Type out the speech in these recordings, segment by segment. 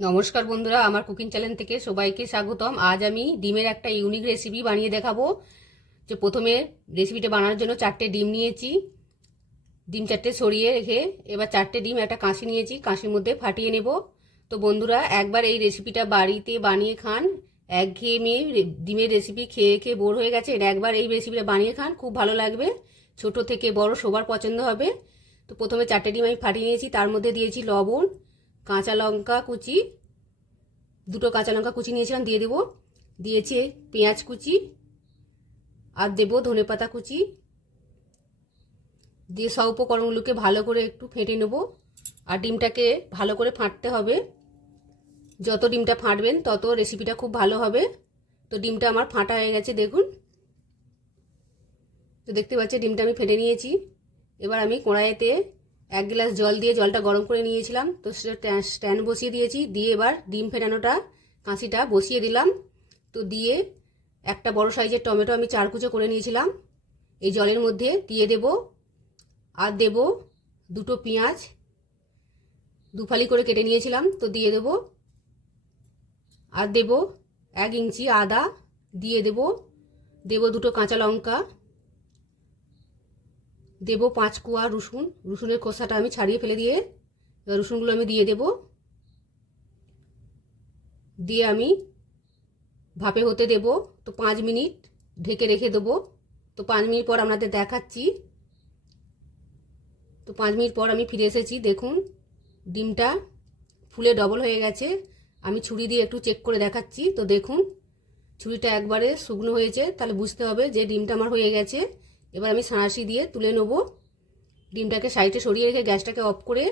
নমস্কার বন্ধুরা, আমার কুকিং চ্যানেল থেকে সবাইকে স্বাগতম। আজ আমি ডিমের একটা ইউনিক রেসিপি বানিয়ে দেখাবো। যে প্রথমে রেসিপিটা বানানোর জন্য চারটে ডিম নিয়েছি। ডিম চারটে সরিয়ে রেখে এবার চারটে ডিম একটা কাঁচি নিয়েছি, কাঁচির মধ্যে ফাটিয়ে নেব। তো বন্ধুরা, একবার এই রেসিপিটা বাড়িতে বানিয়ে খান। একঘেয়েমে রে- ডিমের রেসিপি খেয়ে খেয়ে বোর হয়ে গেছে। একবার এই রেসিপিটা বানিয়ে খান, খুব ভালো লাগবে। ছোট থেকে বড় সবার পছন্দ হবে। তো প্রথমে চারটে ডিম আমি ফাটিয়ে নিয়েছি। তার মধ্যে দিয়েছি লবণ। কাঁচা লঙ্কা কুচি, দুটো কাঁচা লঙ্কা কুচি নিয়েছিলাম, দিয়ে দেবো। দিয়েছে পেঁয়াজ কুচি আর দেবো ধনে পাতা কুচি। দিয়ে সব উপকরণগুলোকে ভালো করে একটু ফেটে নেব। আর ডিমটাকে ভালো করে ফাটতে হবে। যত ডিমটা ফাটবেন, তত রেসিপিটা খুব ভালো হবে। তো ডিমটা আমার ফাটা হয়ে গেছে, দেখুন। তো দেখতে পাচ্ছি ডিমটা আমি ফেটে নিয়েছি। এবার আমি কড়াইতে এক গ্লাস জল দিয়ে জলটা গরম করে নিয়েছিলাম, তো সেটা স্ট্যান্ড বসিয়ে দিয়েছি। দিয়ে এবার ডিম ফেটানোটা, কাঁচিটা বসিয়ে দিলাম। তো দিয়ে একটা বড় সাইজের টমেটো আমি চার কুচো করে নিয়েছিলাম। এই জলের মধ্যে দিয়ে দেব, আর দেব দুটো পেঁয়াজ। দুফালি করে কেটে নিয়েছিলাম, তো দিয়ে দেব। আর দেব এক ইঞ্চি আদা, দিয়ে দেব দেব দুটো কাঁচা লঙ্কা। দেব পাঁচ কোয়া রসুন। রসুনের খোসাটা আমি ছাড়িয়ে ফেলে দিয়ে এবার রসুনগুলো আমি দিয়ে দেব। দিয়ে আমি ভাপে হতে দেব। তো পাঁচ মিনিট ঢেকে রেখে দেবো। তো পাঁচ মিনিট পর আপনাদের দেখাচ্ছি। তো পাঁচ মিনিট পর আমি ফিরে এসেছি। দেখুন, ডিমটা ফুলে ডবল হয়ে গেছে। আমি ছুরি দিয়ে একটু চেক করে দেখাচ্ছি। তো দেখুন, ছুরিটা একবারে শুকনো হয়েছে। তাহলে বুঝতে হবে যে ডিমটা আমার হয়ে গেছে। এবার আমি সাঁড়াশি দিয়ে তুলে নেব। ডিমটাকে সাইডে সরিয়ে রেখে গ্যাসটাকে অফ করে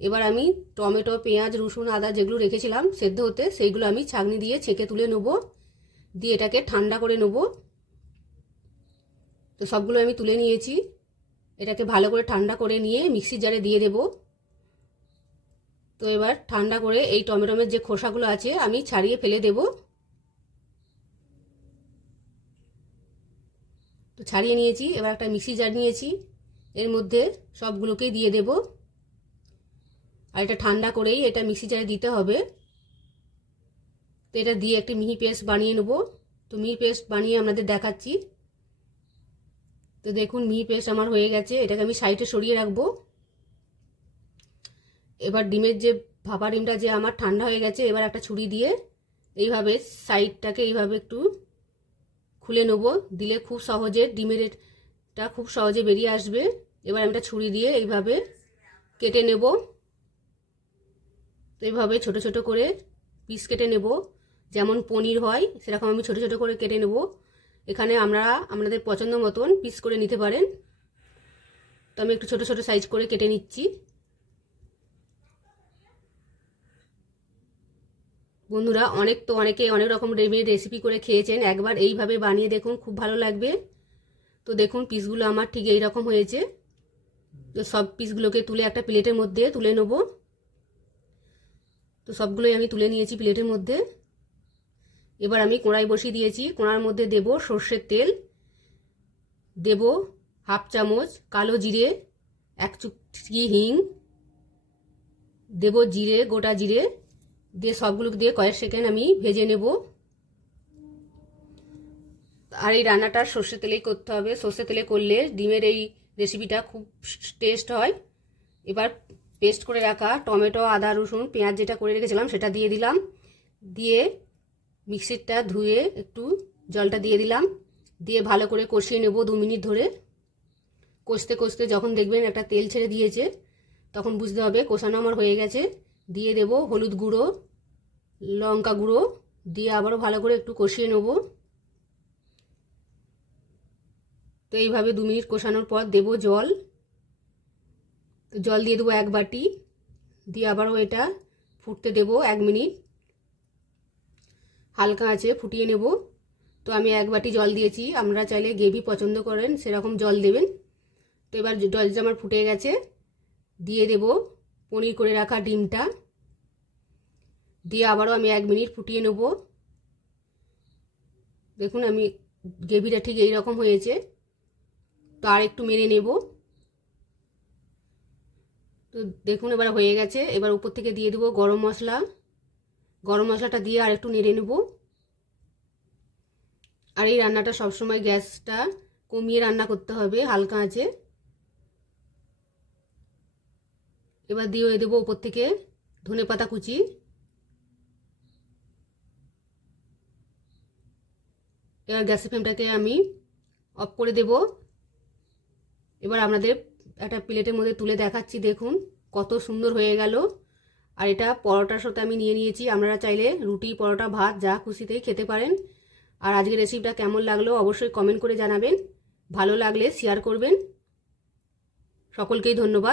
এবার আমি টমেটো, পেঁয়াজ, রসুন, আদা যেগুলো রেখেছিলাম সেদ্ধ হতে সেইগুলো আমি ছাঁকনি দিয়ে ছেঁকে তুলে নেব। দিয়ে এটাকে ঠান্ডা করে নেব। তো সবগুলো আমি তুলে নিয়েছি। এটাকে ভালো করে ঠান্ডা করে নিয়ে মিক্সির জারে দিয়ে দেব। তো এবার ঠান্ডা করে এই টমেটোমের যে খোসাগুলো আছে আমি ছাড়িয়ে ফেলে দেব। তো ছাড়িয়ে নিয়েছি, এবার একটা মিক্সি জার নিয়েছি। এর মধ্যে সবগুলোকেই দিয়ে দেব। আর এটা ঠান্ডা করেই এটা মিক্সি জারে দিতে হবে। তো এটা দিয়ে একটি মিহি পেস্ট বানিয়ে নেব। তো মিহি পেস্ট বানিয়ে আপনাদের দেখাচ্ছি। তো দেখুন, মিহি পেস্ট আমার হয়ে গেছে। এটাকে আমি সাইডে সরিয়ে রাখব। এবার ডিমের যে ভাপা ডিমটা যে আমার ঠান্ডা হয়ে গেছে, এবার একটা ছুরি দিয়ে এইভাবে সাইডটাকে এইভাবে একটু খুলে নেব। দিলে খুব সহজে ডিমের এটা খুব সহজে বেরিয়ে আসবে। এবার আমি একটা ছুরি দিয়ে এইভাবে কেটে নেব। তো এইভাবে ছোট ছোট করে পিস কেটে নেব। যেমন পনির হয়, সেরকম আমি ছোট ছোট করে কেটে নেব। এখানে আমরা আপনাদের পছন্দ মতন পিস করে নিতে পারেন। তো আমি একটু ছোট ছোট সাইজ করে কেটে নিচ্ছি। বন্ধুরা, অনেক তো অনেকে অনেক রকম রেসিপি করে খেয়েছেন। একবার এইভাবে বানিয়ে দেখুন, খুব ভালো লাগবে। তো দেখুন পিসগুলো আমার ঠিক এই রকম হয়েছে। তো সব পিসগুলোকে তুলে একটা প্লেটের মধ্যে তুলে নেব। তো সবগুলোই আমি তুলে নিয়েছি প্লেটের মধ্যে। এবার আমি কড়াই বসিয়ে দিয়েছি। কড়ার মধ্যে দেব সর্ষের তেল। দেব হাফ চামচ কালো জিরে, এক চুটকি হিং। দেব জিরে, গোটা জিরে। দিয়ে সবগুলো দিয়ে কয়েক সেকেন্ড আমি ভেজে নেব। আর এই রান্নাটা সর্ষে তেলেই করতে হবে। সর্ষে তেলে করলে ডিমের এই রেসিপিটা খুব টেস্ট হয়। এবার পেস্ট করে রাখা টমেটো, আদা, রসুন, পেঁয়াজ যেটা করে রেখেছিলাম সেটা দিয়ে দিলাম। দিয়ে মিক্সিরটা ধুয়ে একটু জলটা দিয়ে দিলাম। দিয়ে ভালো করে কষিয়ে নেব দু মিনিট ধরে। কষতে কষতে যখন দেখবেন একটা তেল ছেড়ে দিয়েছে, তখন বুঝতে হবে কষানো আমার হয়ে গেছে। দিয়ে দেব হলুদ গুঁড়ো, লঙ্কা গুঁড়ো, দিয়ে আবারও ভালো করে একটু কষিয়ে নেব। তো এইভাবে দু মিনিট কষানোর পর দেব জল। তো জল দিয়ে দেবো এক বাটি। দিয়ে আবারও এটা ফুটতে দেব এক মিনিট। হালকা আছে ফুটিয়ে নেব। তো আমি এক বাটি জল দিয়েছি। আপনারা চাইলে গ্রেভি পছন্দ করেন, সেরকম জল দেবেন। তো এবার জল আমার ফুটে গেছে। দিয়ে দেব পনির করে রাখা ডিমটা। দিয়ে আবারও আমি এক মিনিট ফুটিয়ে নেব। দেখুন আমি গ্রেভিটা ঠিক এই রকম হয়েছে। তো আর একটু মেরে নেব। তো দেখুন এবার হয়ে গেছে। এবার উপর থেকে দিয়ে দেবো গরম মশলা। গরম মশলাটা দিয়ে আর একটু নেড়ে নেব। আর এই রান্নাটা সবসময় গ্যাসটা কমিয়ে রান্না করতে হবে, হালকা আঁচে। এবার দিয়ে দেবো ওপর থেকে ধনে পাতা কুচি। এবার গ্যাসের ফ্লেমটাকে আমি অফ করে দেব। এবার আপনাদের একটা প্লেটের মধ্যে তুলে দেখাচ্ছি, দেখুন কত সুন্দর হয়ে গেল। আর এটা পরোটার সাথে আমি নিয়ে নিয়েছি, আপনারা চাইলে রুটি, পরোটা, ভাত, যা খুশিতেই খেতে পারেন। আর আজকের রেসিপিটা কেমন লাগল অবশ্যই কমেন্ট করে জানাবেন। ভালো লাগলে শেয়ার করবেন। সকলকেই ধন্যবাদ।